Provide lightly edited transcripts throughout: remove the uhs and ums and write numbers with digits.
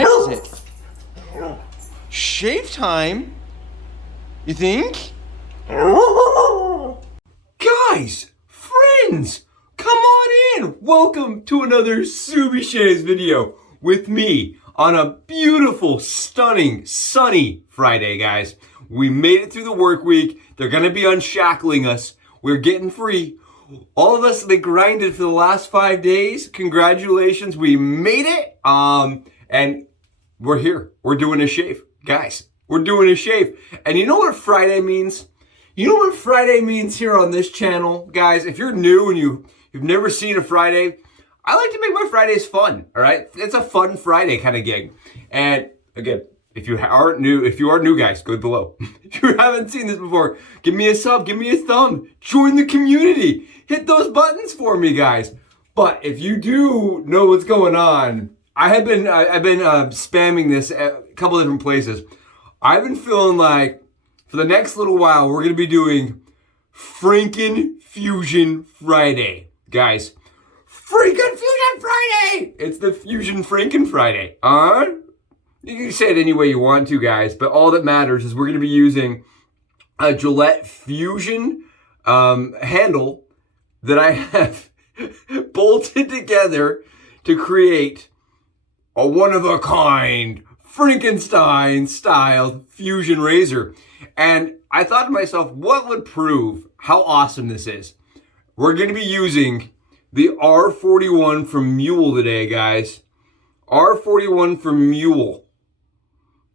nice is it? Shave time? You think? Guys, friends, come on in. Welcome to another SUBIE Shaves video with me on a beautiful, stunning, sunny Friday, guys. We made it through the work week. They're gonna be unshackling us. We're getting free. All of us, they grinded for the last 5 days. Congratulations, we made it. And we're here. We're doing a shave. Guys, we're doing a shave. And you know what Friday means? You know what Friday means here on this channel? Guys, if you're new and you've never seen a Friday, I like to make my Fridays fun, all right? It's a fun Friday kind of gig. And again, if you are new, guys, go below. If you haven't seen this before, give me a sub, give me a thumb, join the community, hit those buttons for me, guys. But if you do know what's going on, I've been spamming this at a couple of different places. I've been feeling like for the next little while, we're gonna be doing Franken-Fusion Friday, guys. Franken-Fusion Friday! It's the Fusion Franken Friday. You can say it any way you want to, guys, but all that matters is we're going to be using a Gillette Fusion handle that I have bolted together to create a one-of-a-kind Frankenstein-styled Fusion razor. And I thought to myself, what would prove how awesome this is? We're going to be using the R41 from Muhle today, guys. R41 from Muhle.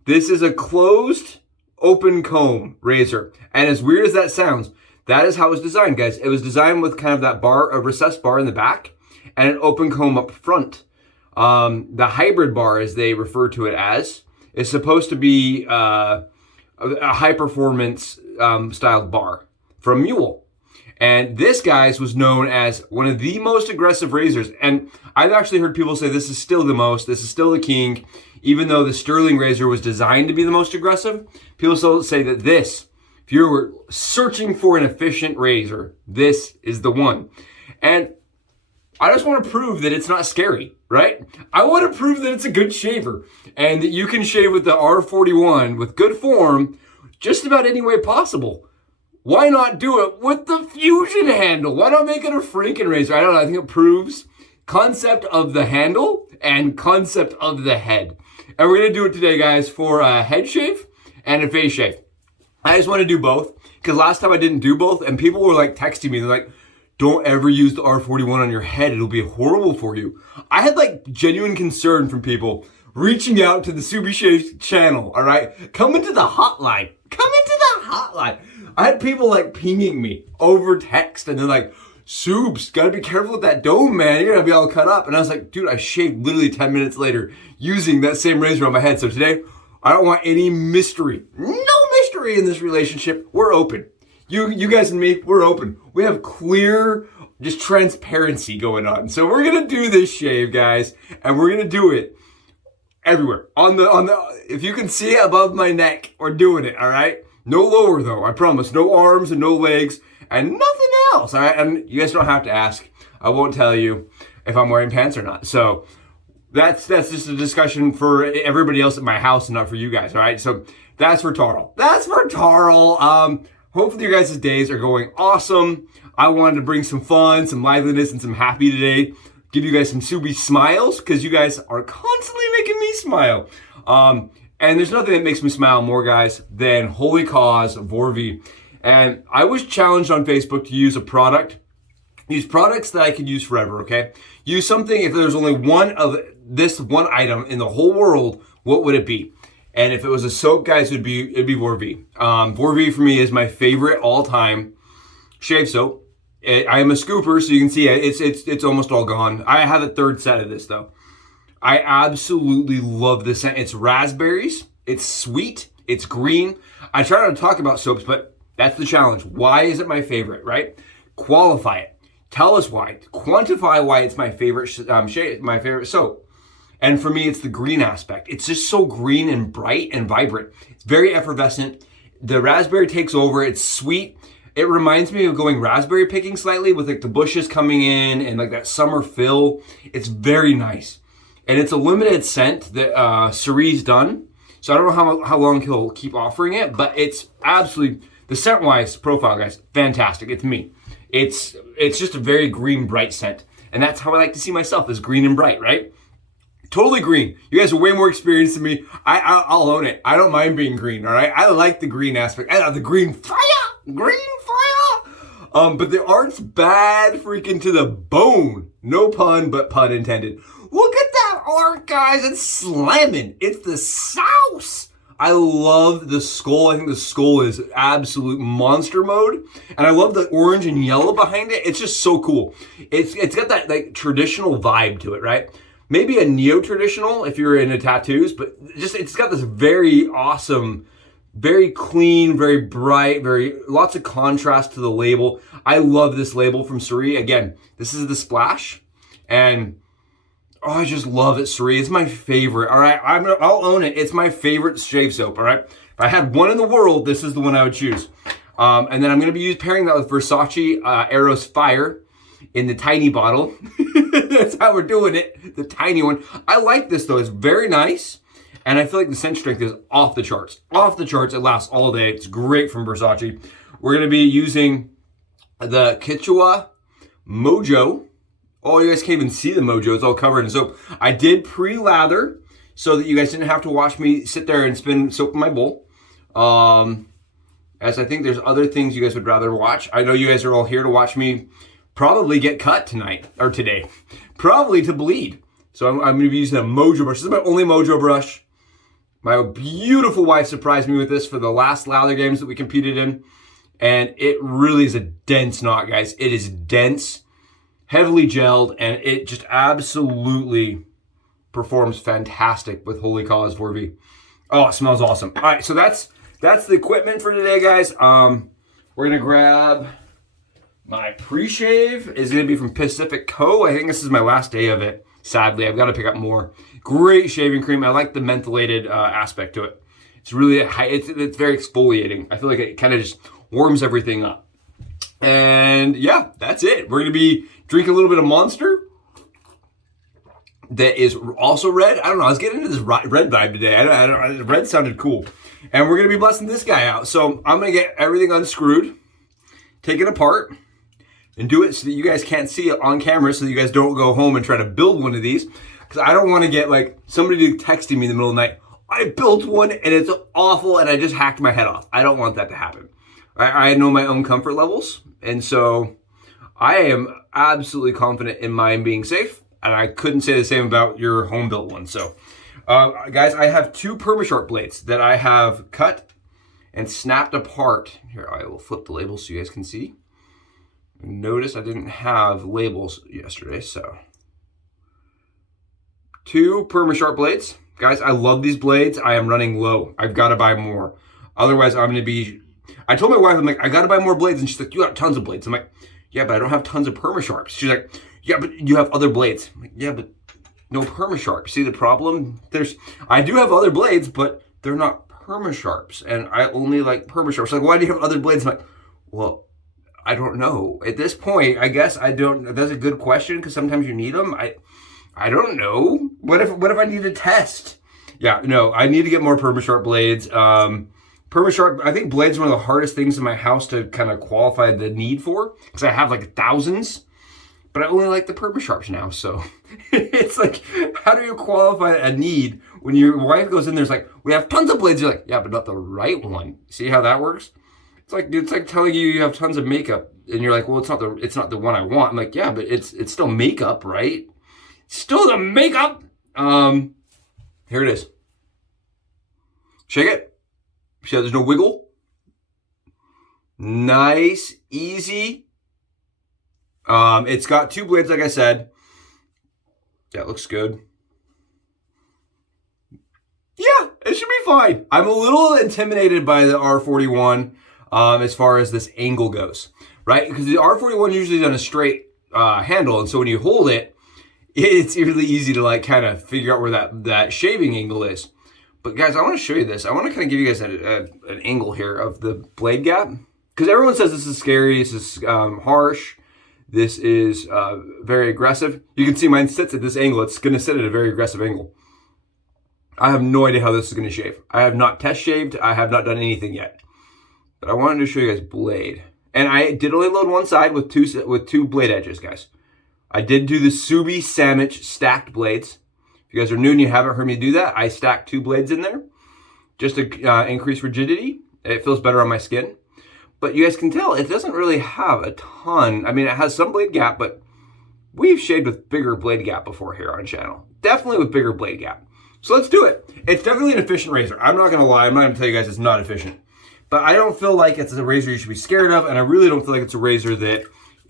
This is a closed open comb razor. And as weird as that sounds, that is how it was designed, guys. It was designed with kind of that bar, a recessed bar in the back, and an open comb up front. The hybrid bar, as they refer to it as, is supposed to be a high performance styled bar from Muhle. And this, guys, was known as one of the most aggressive razors. And I've actually heard people say this is still the king. Even though the Sterling razor was designed to be the most aggressive, people still say that this, if you were searching for an efficient razor, this is the one. And I just want to prove that it's not scary, right? I want to prove that it's a good shaver and that you can shave with the R41 with good form just about any way possible. Why not do it with the Fusion handle? Why not make it a Franken razor? I don't know. I think it proves concept of the handle and concept of the head. And we're going to do it today, guys, for a head shave and a face shave. I just want to do both because last time I didn't do both and people were like texting me. They're like, don't ever use the R41 on your head. It'll be horrible for you. I had like genuine concern from people reaching out to the SUBIE Shaves channel, all right? Come into the hotline. Come into the hotline. I had people like pinging me over text and they're like, Subs, gotta be careful with that dome, man. You're gonna be all cut up. And I was like, dude, I shaved literally 10 minutes later using that same razor on my head. So today, I don't want any mystery. No mystery in this relationship. We're open. You guys and me, we're open. We have clear, just transparency going on. So we're gonna do this shave, guys, and we're gonna do it everywhere. On the if you can see it above my neck, we're doing it, all right? No lower though, I promise. No arms and no legs and nothing else, all right? And you guys don't have to ask. I won't tell you if I'm wearing pants or not. So that's just a discussion for everybody else at my house and not for you guys, all right? So that's for Tarl. That's for Tarl. Hopefully your guys' days are going awesome. I wanted to bring some fun, some liveliness, and some happy today. Give you guys some SUBIE smiles because you guys are constantly making me smile. And there's nothing that makes me smile more, guys, than Holy Cause Vor V. And I was challenged on Facebook to use use products that I could use forever, okay? Use something, if there's only one of this one item in the whole world, what would it be? And if it was a soap, guys, it'd be Vor V. Vor V for me is my favorite all-time shave soap. I am a scooper, so you can see it's almost all gone. I have a third set of this, though. I absolutely love this scent. It's raspberries, it's sweet, it's green. I try not to talk about soaps, but that's the challenge. Why is it my favorite, right? Qualify it. Tell us why. Quantify why it's my favorite shade, my favorite soap. And for me, it's the green aspect. It's just so green and bright and vibrant. It's very effervescent. The raspberry takes over. It's sweet. It reminds me of going raspberry picking slightly with like the bushes coming in and like that summer fill. It's very nice. And it's a limited scent that Surie's done. So I don't know how long he'll keep offering it, but it's absolutely, the scent-wise profile, guys, fantastic. It's me. It's just a very green, bright scent. And that's how I like to see myself, as green and bright, right? Totally green. You guys are way more experienced than me. I'll own it. I don't mind being green, all right? I like the green aspect. I love the green fire! Green fire! But the art's bad freaking to the bone. No pun, but pun intended. Look at that art, guys. It's slamming. It's the sauce. I love the skull. I think the skull is absolute monster mode. And I love the orange and yellow behind it. It's just so cool. It's got that like traditional vibe to it, right? Maybe a neo-traditional if you're into tattoos, but just it's got this very awesome, very clean, very bright, lots of contrast to the label. I love this label from Surie. Again, this is the splash, and oh, I just love it, Surie. It's my favorite. All right, I'll own it. It's my favorite shave soap. All right, if I had one in the world, this is the one I would choose. And then I'm going to be pairing that with Versace EROS Fire in the tiny bottle. That's how we're doing it, the tiny one. I like this though. It's very nice, and I feel like the scent strength is off the charts. Off the charts. It lasts all day. It's great from Versace. We're going to be using the KITUWAH MOJO. Oh, you guys can't even see the MOJO. It's all covered in soap. I did pre-lather so that you guys didn't have to watch me sit there and spin soap in my bowl. As I think there's other things you guys would rather watch. I know you guys are all here to watch me probably get cut tonight or today. Probably to bleed. So I'm going to be using a MOJO brush. This is my only MOJO brush. My beautiful wife surprised me with this for the last lather games that we competed in. And it really is a dense knot, guys. It is dense, heavily gelled, and it just absolutely performs fantastic with WHOLLY KAW's 4V. Oh, it smells awesome. All right, so that's the equipment for today, guys. We're going to grab my pre-shave. Is going to be from Pacific Co. I think this is my last day of it. Sadly, I've got to pick up more. Great shaving cream. I like the mentholated aspect to it. It's really it's very exfoliating. I feel like it kind of just warms everything up. And yeah, that's it. We're going to be drinking a little bit of Monster that is also red. I don't know. I was getting into this red vibe today. Red sounded cool. And we're going to be busting this guy out. So I'm going to get everything unscrewed, take it apart, and do it so that you guys can't see it on camera, so that you guys don't go home and try to build one of these. Because I don't want to get like somebody texting me in the middle of the night, I built one and it's awful and I just hacked my head off. I don't want that to happen. I know my own comfort levels, and so I am absolutely confident in mine being safe, and I couldn't say the same about your home built one. So guys, I have two Permasharp blades that I have cut and snapped apart. Here, I will flip the labels so you guys can see. Notice I didn't have labels yesterday, so. Two Permasharp blades. Guys, I love these blades. I am running low. I've got to buy more. Otherwise, I'm going to be... I told my wife, I'm like, I got to buy more blades. And she's like, you got tons of blades. I'm like, yeah, but I don't have tons of Permasharps. She's like, yeah, but you have other blades. I'm like, yeah, but no Permasharp. See the problem? I do have other blades, but they're not Permasharps. And I only like Permasharps. Like, why do you have other blades? I'm like, well, I don't know. At this point, I guess I don't. That's a good question, because sometimes you need them. I don't know. What if I need to test? Yeah, no, I need to get more Permasharp blades. Permasharp, I think blades are one of the hardest things in my house to kind of qualify the need for, because I have like thousands, but I only like the Permasharps now. So it's like, how do you qualify a need when your wife goes in there's like, we have tons of blades. You're like, yeah, but not the right one. See how that works? It's like telling you have tons of makeup, and you're like, well, it's not the one I want. I'm like, yeah, but it's still makeup, right? Still the makeup. Here it is. Shake it. See how there's no wiggle? Nice, easy. It's got two blades, like I said. Yeah, it looks good. Yeah, it should be fine. I'm a little intimidated by the R41 as far as this angle goes, right? Because the R41 usually is on a straight handle, and so when you hold it, it's really easy to like kind of figure out where that shaving angle is. But guys, I want to show you this. I want to kind of give you guys an angle here of the blade gap. Because everyone says this is scary, this is harsh. This is very aggressive. You can see mine sits at this angle. It's gonna sit at a very aggressive angle. I have no idea how this is gonna shave. I have not test shaved. I have not done anything yet. But I wanted to show you guys blade. And I did only load one side with two blade edges, guys. I did do the SUBIE sandwich stacked blades. If you guys are new and you haven't heard me do that, I stacked 2 blades in there just to increase rigidity. It feels better on my skin. But you guys can tell it doesn't really have a ton. I mean, it has some blade gap, but we've shaved with bigger blade gap before here on channel. Definitely with bigger blade gap. So let's do it. It's definitely an efficient razor. I'm not gonna lie, I'm not gonna tell you guys it's not efficient. But I don't feel like it's a razor you should be scared of, and I really don't feel like it's a razor that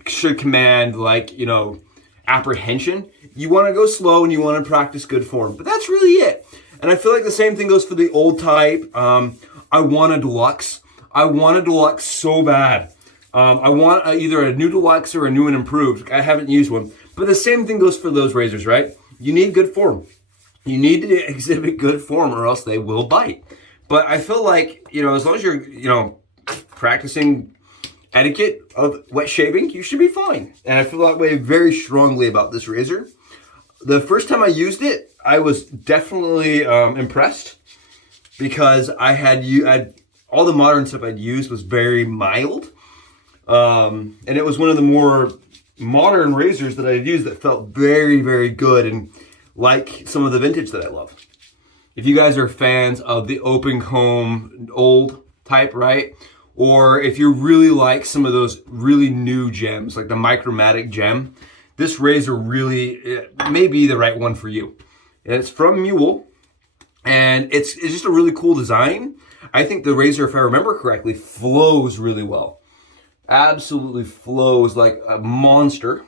should command, like, you know, apprehension. You want to go slow and you want to practice good form, but that's really it. And I feel like the same thing goes for the old type. I want a deluxe. I want a deluxe so bad. I want either a new deluxe or a new and improved. I haven't used one, but the same thing goes for those razors, right? You need good form. You need to exhibit good form or else they will bite. But I feel like, you know, as long as you're, you know, practicing etiquette of wet shaving, you should be fine. And I feel that way very strongly about this razor. The first time I used it, I was definitely impressed because I had all the modern stuff I'd used was very mild. And it was one of the more modern razors that I'd used that felt very, very good and like some of the vintage that I love. If you guys are fans of the open comb old type, right? Or if you really like some of those really new gems, like the Micromatic gem, this razor really may be the right one for you. It's from Muhle, and it's just a really cool design. I think the razor, if I remember correctly, flows really well. Absolutely flows like a monster.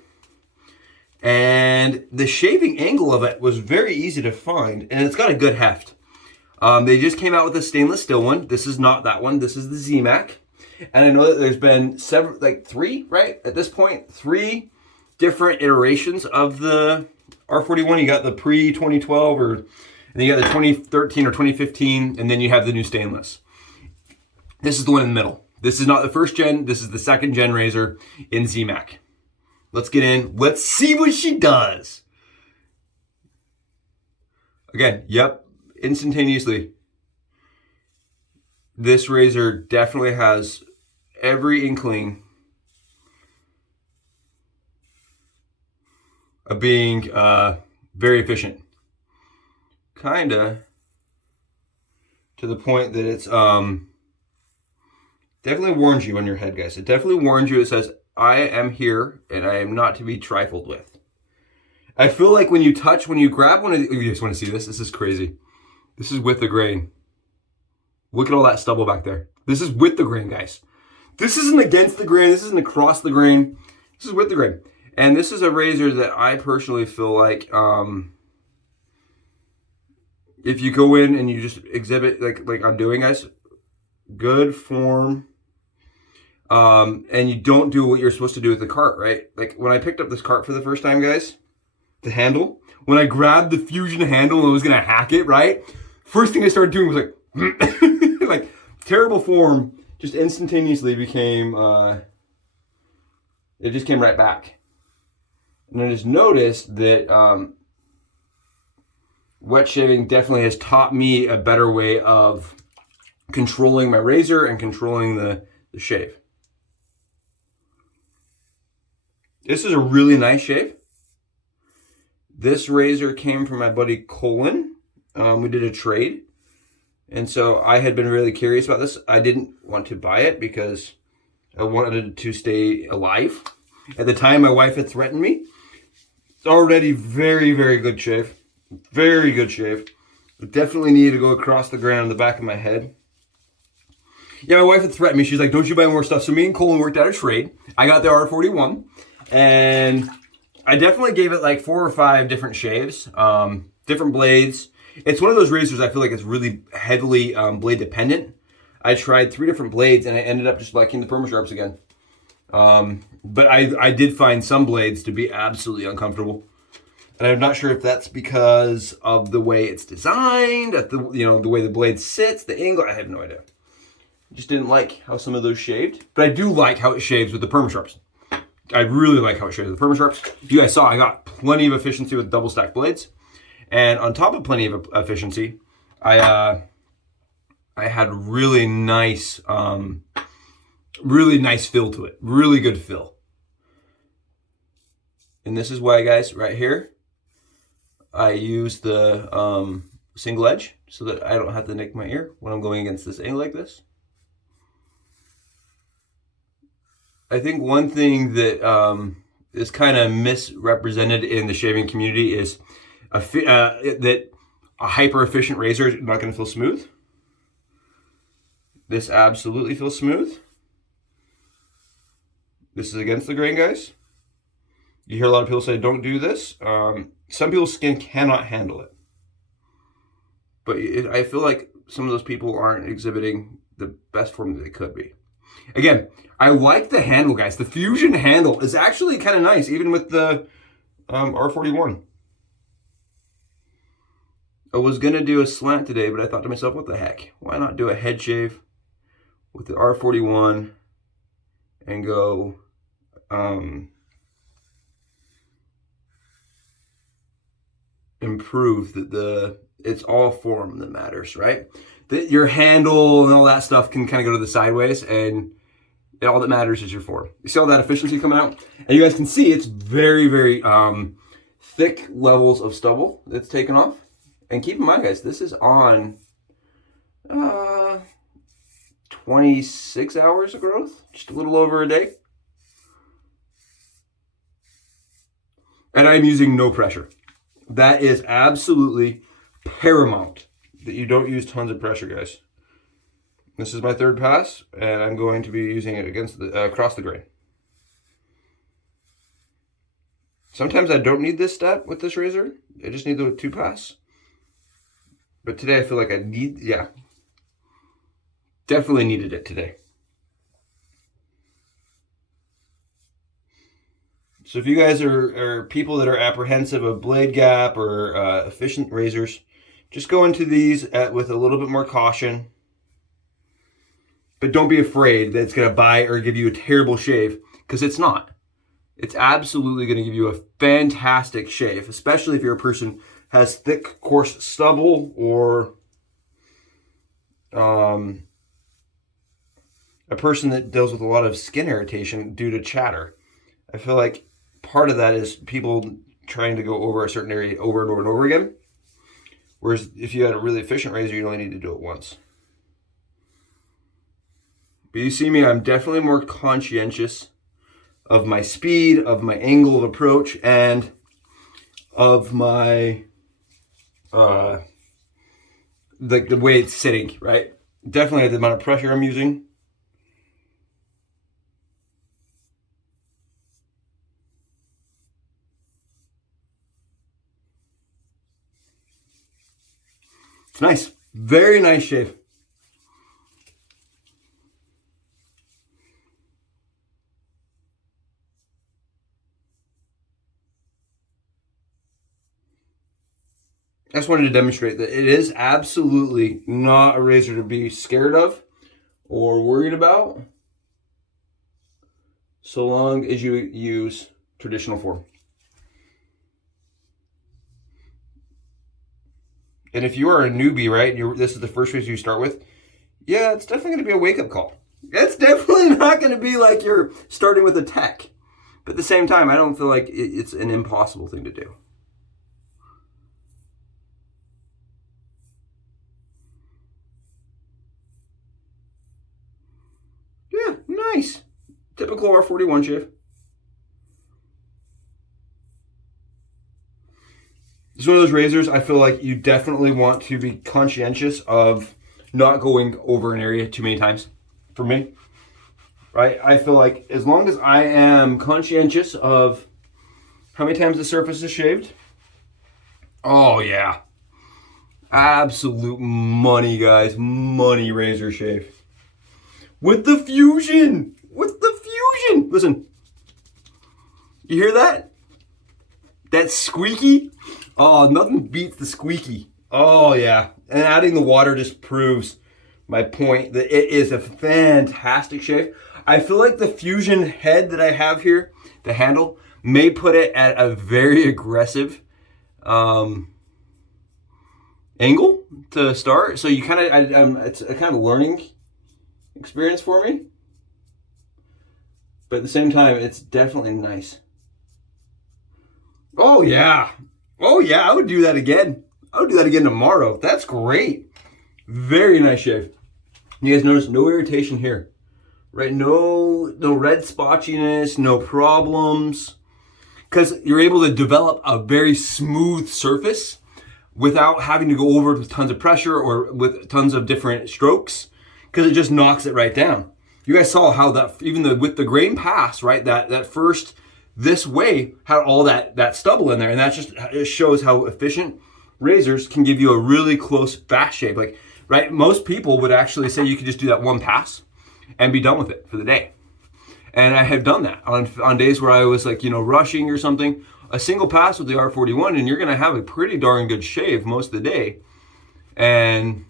And the shaving angle of it was very easy to find, and it's got a good heft. They just came out with a stainless steel one. This is not that one. This is the ZMAC. And I know that there's been several, like 3, right? At this point, 3 different iterations of the R41. You got the pre-2012, and then you got the 2013 or 2015, and then you have the new stainless. This is the one in the middle. This is not the first gen. This is the second gen razor in ZMAC. Let's get in. Let's see what she does. Again, yep, instantaneously. This razor definitely has every inkling of being very efficient. Kinda to the point that it's definitely warns you on your head, guys. It definitely warns you. It says, I am here and I am not to be trifled with. I feel like when you grab one of the, you just want to see this? This is crazy. This is with the grain. Look at all that stubble back there. This is with the grain, guys. This isn't against the grain. This isn't across the grain. This is with the grain. And this is a razor that I personally feel like if you go in and you just exhibit like I'm doing, guys, good form. And you don't do what you're supposed to do with the cart, right? Like when I picked up this cart for the first time, guys, the handle, when I grabbed the Fusion handle and I was gonna hack it, right? First thing I started doing was like, like terrible form, just instantaneously became, it just came right back. And I just noticed that wet shaving definitely has taught me a better way of controlling my razor and controlling the shave. This is a really nice shave. This razor came from my buddy Colin. We did a trade. And so I had been really curious about this. I didn't want to buy it because I wanted to stay alive. At the time, my wife had threatened me. It's already very, very good shave. Very good shave. I definitely needed to go across the ground in the back of my head. Yeah, my wife had threatened me. She's like, don't you buy more stuff. So me and Colin worked out a trade. I got the R41. And I definitely gave it like 4 or 5 different shaves, different blades. It's one of those razors I feel like it's really heavily blade dependent. I tried 3 different blades and I ended up just liking the Permasharps again. But I did find some blades to be absolutely uncomfortable. And I'm not sure if that's because of the way it's designed, the way the blade sits, the angle. I have no idea. I just didn't like how some of those shaved. But I do like how it shaves with the Permasharps. I really like how it shaves the Permasharps. You guys saw I got plenty of efficiency with double stack blades. And on top of plenty of efficiency, I had really nice fill to it. Really good fill. And this is why, guys, right here, I use the single edge so that I don't have to nick my ear when I'm going against this angle like this. I think one thing that is kind of misrepresented in the shaving community is that a hyper-efficient razor is not going to feel smooth. This absolutely feels smooth. This is against the grain, guys. You hear a lot of people say, don't do this. Some people's skin cannot handle it. But I feel like some of those people aren't exhibiting the best form that they could be. Again, I like the handle, guys. The Fusion handle is actually kind of nice, even with the R41. I was going to do a slant today, but I thought to myself, what the heck? Why not do a head shave with the R41 and go improve it's all form that matters, right? That your handle and all that stuff can kind of go to the sideways, and all that matters is your form. You see all that efficiency coming out? And you guys can see it's very, very thick levels of stubble that's taken off. And keep in mind, guys, this is on 26 hours of growth, just a little over a day. And I'm using no pressure. That is absolutely paramount, that you don't use tons of pressure, guys. This is my third pass, and I'm going to be using it against across the grain. Sometimes I don't need this step with this razor. I just need the 2 pass. But today I feel like I need, definitely needed it today. So if you guys are people that are apprehensive of blade gap or efficient razors, just go into these with a little bit more caution. But don't be afraid that it's going to buy or give you a terrible shave, because it's not. It's absolutely going to give you a fantastic shave, especially if you're a person who has thick, coarse stubble, or a person that deals with a lot of skin irritation due to chatter. I feel like part of that is people trying to go over a certain area over and over and over again. Whereas if you had a really efficient razor, you only need to do it once. But you see me, I'm definitely more conscientious of my speed, of my angle of approach, and of my the way it's sitting, right? Definitely the amount of pressure I'm using. It's nice. Very nice shave. I just wanted to demonstrate that it is absolutely not a razor to be scared of or worried about, so long as you use traditional form. And if you are a newbie, right, this is the first razor you start with, yeah, it's definitely going to be a wake-up call. It's definitely not going to be like you're starting with a tech. But at the same time, I don't feel like it's an impossible thing to do. Yeah, nice. Typical R41 shave. It's one of those razors I feel like you definitely want to be conscientious of not going over an area too many times. For me, right? I feel like as long as I am conscientious of how many times the surface is shaved, oh yeah, absolute money, guys, money razor shave. With the Fusion, listen, you hear that? That squeaky? Oh, nothing beats the squeaky. Oh yeah, and adding the water just proves my point that it is a fantastic shave. I feel like the Fusion head that I have here, the handle, may put it at a very aggressive angle to start. So you kind of, it's a kind of learning experience for me. But at the same time, it's definitely nice. Oh yeah. Oh yeah, I would do that again. I would do that again tomorrow. That's great. Very nice shave. You guys notice no irritation here, right? No red spotchiness, no problems. Because you're able to develop a very smooth surface without having to go over it with tons of pressure or with tons of different strokes, because it just knocks it right down. You guys saw how that, even with the grain pass, right? That first this way had all that stubble in there, and that just it shows how efficient razors can give you a really close fast shave. Like, right? Most people would actually say you could just do that one pass and be done with it for the day. And I have done that on days where I was like, rushing or something. A single pass with the R41 and you're gonna have a pretty darn good shave most of the day and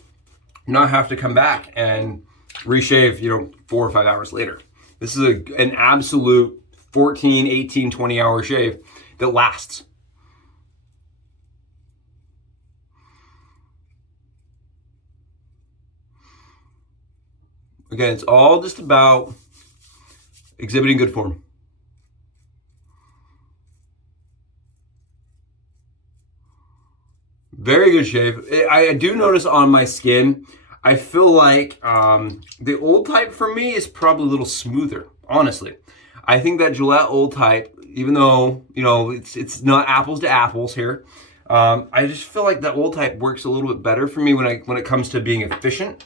not have to come back and reshave, 4 or 5 hours later. This is an absolute 14, 18, 20 hour shave that lasts. Again, it's all just about exhibiting good form. Very good shave. I do notice on my skin, I feel like the old type for me is probably a little smoother, honestly. I think that Gillette old type, even though, it's not apples to apples here, I just feel like the old type works a little bit better for me when it comes to being efficient.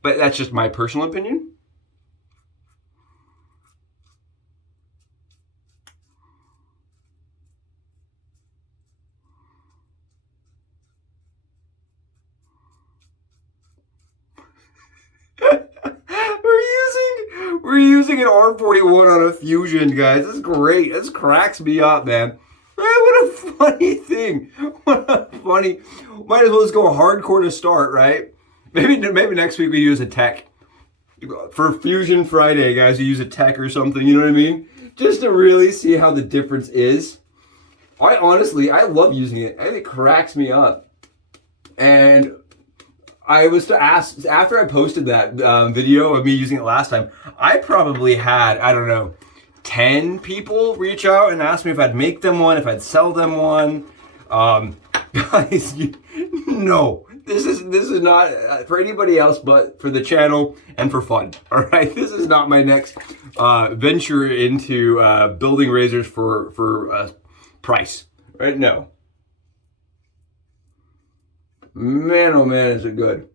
But that's just my personal opinion. We're using an R41 on a Fusion, guys. This is great. This cracks me up, man. Man, what a funny thing. What a funny. Might as well just go hardcore to start, right? Maybe next week we use a tech. For Fusion Friday, guys, we use a tech or something, you know what I mean? Just to really see how the difference is. I love using it. And it cracks me up. And I was to ask, after I posted that video of me using it last time, I probably had, 10 people reach out and ask me if I'd make them one, if I'd sell them one. Guys, no, this is not for anybody else but for the channel and for fun. All right, this is not my next venture into building razors for price. Right? No. Man, oh man, is it good.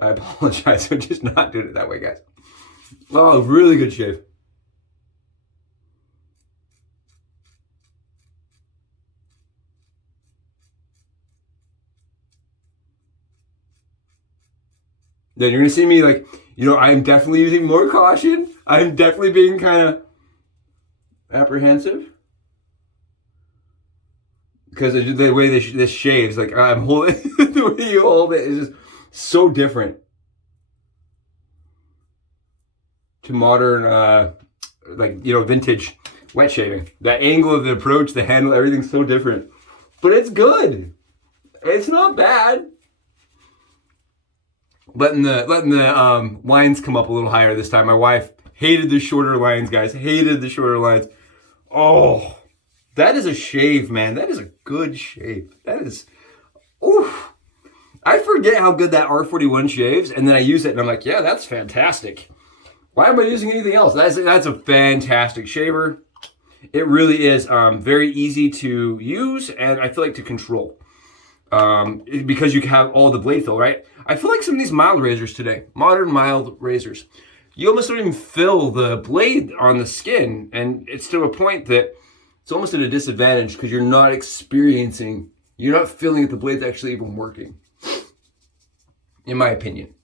I apologize for just not doing it that way, guys. Oh, really good shave. Then you're gonna see me like, I'm definitely using more caution. I'm definitely being kind of apprehensive. Because the way this shaves, like I'm holding, the way you hold it is just so different to modern, vintage wet shaving. That angle of the approach, the handle, everything's so different. But it's good. It's not bad. Letting the lines come up a little higher this time. My wife hated the shorter lines, guys. Hated the shorter lines. Oh. That is a shave, man. That is a good shave. That is, oof. I forget how good that R41 shaves, and then I use it, and I'm like, yeah, that's fantastic. Why am I using anything else? That's a fantastic shaver. It really is very easy to use, and I feel like to control. Because you can have all the blade fill, right? I feel like some of these mild razors today, modern mild razors, you almost don't even fill the blade on the skin, and it's to a point that it's almost at a disadvantage because you're not feeling that the blade's actually even working. In my opinion.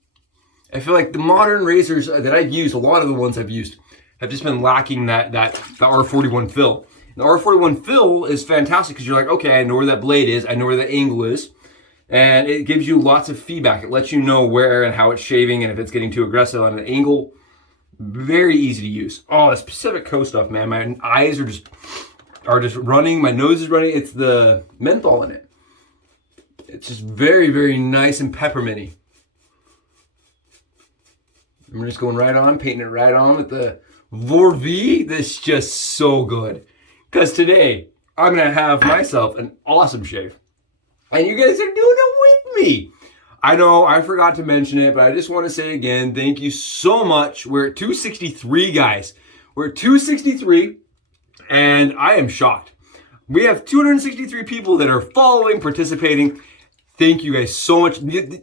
I feel like the modern razors that I've used, a lot of the ones I've used, have just been lacking the R41 fill. The R41 fill is fantastic because you're like, okay, I know where that blade is, I know where the angle is. And it gives you lots of feedback. It lets you know where and how it's shaving and if it's getting too aggressive on an angle. Very easy to use. Oh, the Pacific Coast stuff, man. My eyes are just running. My nose is running. It's the menthol in it. It's just very, very nice and pepperminty. I'm just going right on, painting it right on with the Vor V. This is just so good. Because today, I'm going to have myself an awesome shave. And you guys are doing it with me. I know I forgot to mention it, but I just want to say again, thank you so much. We're at 263, guys. We're at 263, and I am shocked. We have 263 people that are following, participating. Thank you guys so much.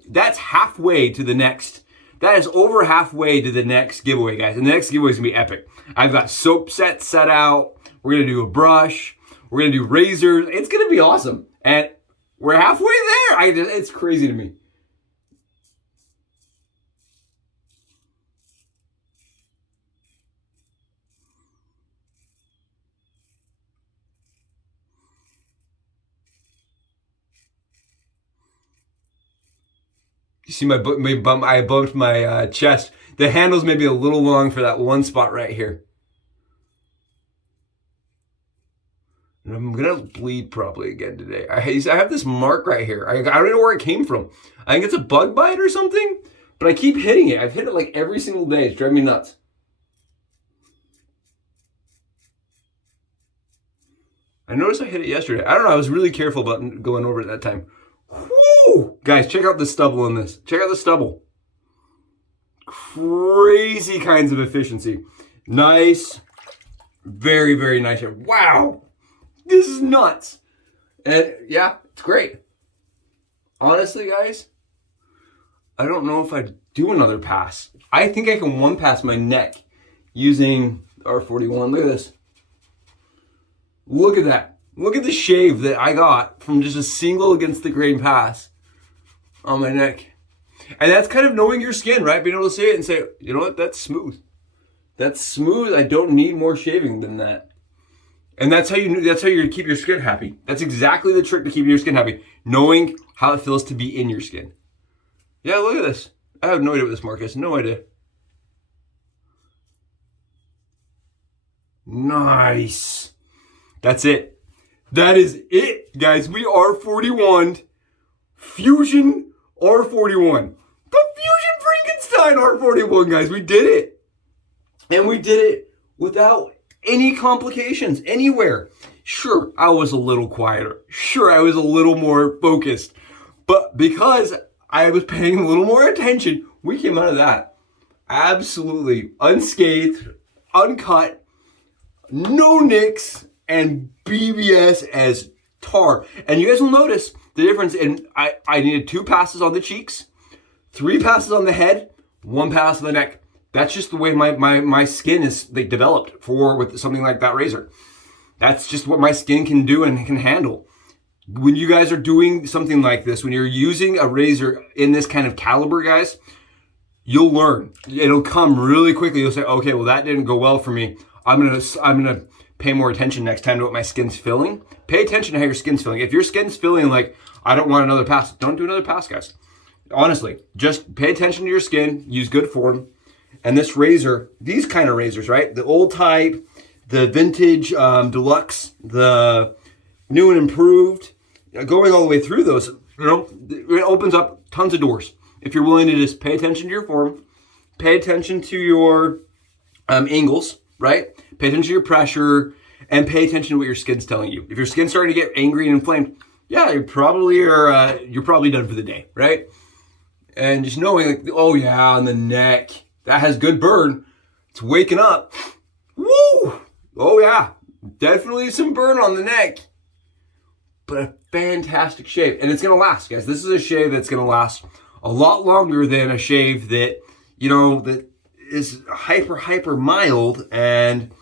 That's halfway to the next. That is over halfway to the next giveaway, guys. And the next giveaway is going to be epic. I've got soap sets set out. We're going to do a brush. We're going to do razors. It's going to be awesome. And we're halfway there. It's crazy to me. You see my bump? I bumped my chest. The handle's maybe a little long for that one spot right here. And I'm gonna bleed probably again today. I have this mark right here. I don't know where it came from. I think it's a bug bite or something, but I keep hitting it. I've hit it like every single day. It's driving me nuts. I noticed I hit it yesterday. I don't know. I was really careful about going over it that time. Woo! Guys, check out the stubble on this. Check out the stubble. Crazy kinds of efficiency. Nice. Very, very nice. Wow. This is nuts. And yeah, it's great. Honestly, guys, I don't know if I'd do another pass. I think I can one pass my neck using R41. Look at this. Look at that. Look at the shave that I got from just a single against the grain pass on my neck. And that's kind of knowing your skin, right? Being able to say it and say, you know what, that's smooth. That's smooth. I don't need more shaving than that. And that's how you keep your skin happy. That's exactly the trick to keep your skin happy. Knowing how it feels to be in your skin. Yeah, look at this. I have no idea what this mark is. No idea. Nice. That's it. That is it, guys. We are 41 Fusion R41. The Fusion Frankenstein R41, guys. We did it. And we did it without any complications anywhere. Sure, I was a little quieter. Sure, I was a little more focused. But because I was paying a little more attention, we came out of that absolutely unscathed, uncut, no nicks, and BBS as tar. And you guys will notice the difference in, I needed 2 passes on the cheeks, 3 passes on the head, 1 pass on the neck. That's just the way my skin is developed with something like that razor. That's just what my skin can do and can handle. When you guys are doing something like this, when you're using a razor in this kind of caliber, guys, you'll learn. It'll come really quickly. You'll say, okay, well, that didn't go well for me. I'm gonna pay more attention next time to what my skin's feeling. Pay attention to how your skin's feeling. If your skin's feeling like, I don't want another pass, don't do another pass, guys. Honestly, just pay attention to your skin, use good form. And this razor, these kind of razors, right? The old type, the vintage deluxe, the new and improved, going all the way through those, it opens up tons of doors. If you're willing to just pay attention to your form, pay attention to your angles, right? Pay attention to your pressure, and pay attention to what your skin's telling you. If your skin's starting to get angry and inflamed, yeah, you're probably done for the day, right? And just knowing, like, oh yeah, on the neck, that has good burn. It's waking up. Woo! Oh yeah, definitely some burn on the neck. But a fantastic shave. And it's gonna last, guys. This is a shave that's gonna last a lot longer than a shave that, that is hyper mild and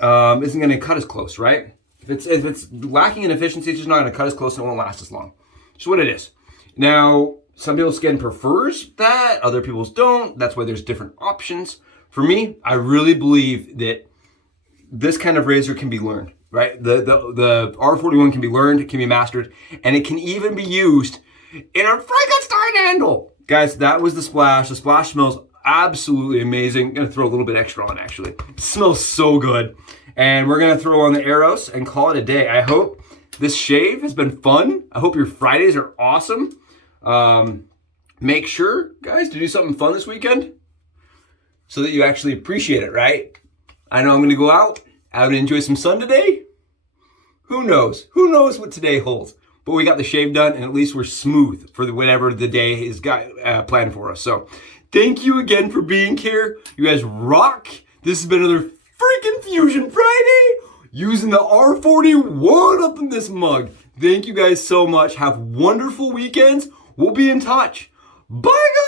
isn't gonna cut as close, right? If it's lacking in efficiency, it's just not gonna cut as close and it won't last as long. It's what it is. Now, some people's skin prefers that, other people's don't. That's why there's different options. For me, I really believe that this kind of razor can be learned, right? The R41 can be learned, it can be mastered, and it can even be used in our Frankenstein handle. Guys, that was the splash. The splash smells absolutely amazing. I'm gonna throw a little bit extra on actually. It smells so good. And we're gonna throw on the EROS and call it a day. I hope this shave has been fun. I hope your Fridays are awesome. Make sure, guys, to do something fun this weekend so that you actually appreciate it, right? I know I'm gonna go out and enjoy some sun today. Who knows? Who knows what today holds? But we got the shave done, and at least we're smooth for whatever the day is planned for us. So thank you again for being here. You guys rock. This has been another freaking Fusion Friday using the R41 up in this mug. Thank you guys so much. Have wonderful weekends. We'll be in touch. Bye, guys.